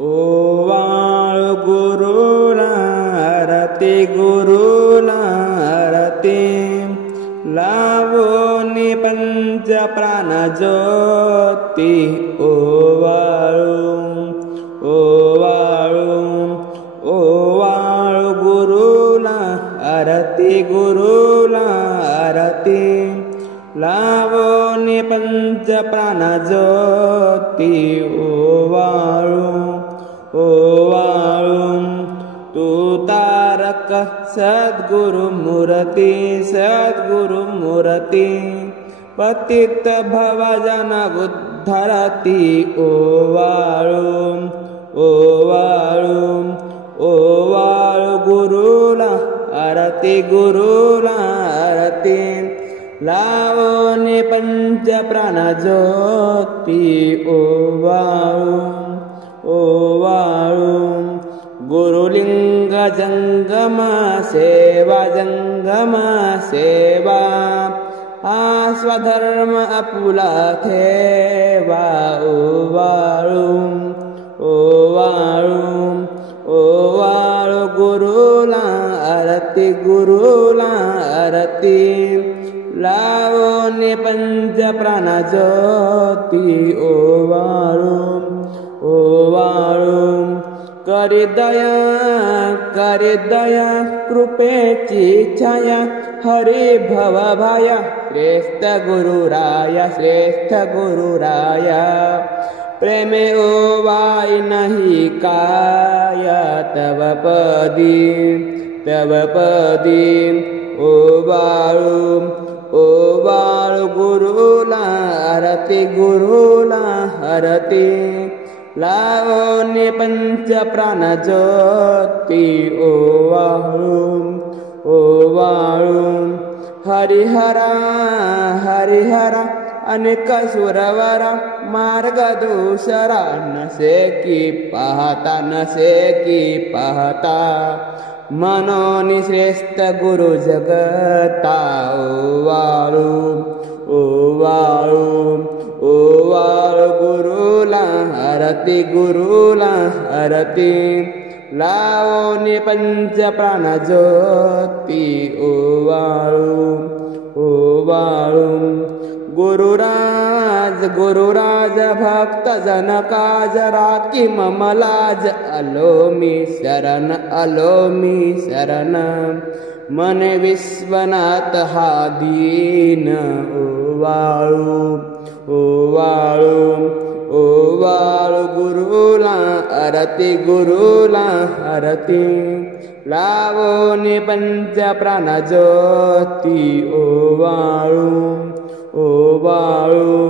ओवाळू गुरुला आरती, गुरुला आरती, लावोनी पंच प्राण ज्योती. ओवाळू ओवाळू ओवाळू गुरुला आरती, गुरुला आरती, लावोनी पंच प्राण ज्योती. ओवाळू ओवाळू तू तारक सद्गुरु मूर्ती, सद्गुरु मूर्ती, पतित भवजन उद्धरती. ओवाळू ओवाळू ओवाळू गुरुला आरती, गुरुला आरती, लावोनी पंच प्राण ज्योती. ओवाळू ओवाळू गुरुलिंग जंगम सेवा, जंगम सेवा, हा स्वधर्म आपुला ठेवा. ओवाळू ओवाळू ओवाळू गुरुला आरती, गुरुला आरती, लावोनी पंच प्राण ज्योती. ओवाळू ओवाळू करी दया कृपेची छाया, हरी भव भाया, श्रेष्ठ गुरुराया, श्रेष्ठ गुरुराया, प्रेमे ओवाई नाही काय, तव पदी, तव पदी. ओवाळू ओवाळू गुरुला आरती, गुरुला आरती, लावोनी पंच प्राण ज्योती. ओवाळू ओवाळू हरिहरा हरिहरा अनेक सुरवरा, मार्ग दूसरा नसे की पाहता, नसे की पाहता, मनोनी श्रेष्ठ गुरु जगता. ओवाळू ओवाळू ओवाळू गुरुला आरती, गुरुला आरती, लावोनी पंच प्राण ज्योती. ओवाळू ओवाळू गुरुराज गुरुराज भक्त जन काज, राखी मम लाज, आलो मी शरण, आलो मी शरण, मने विश्वनाथ हा दीन. ओवाळू ओवाळू ओवाळू गुरुला आरती, गुरुला आरती, लावोनी पंच प्राण ज्योती. ओवाळू ओवाळू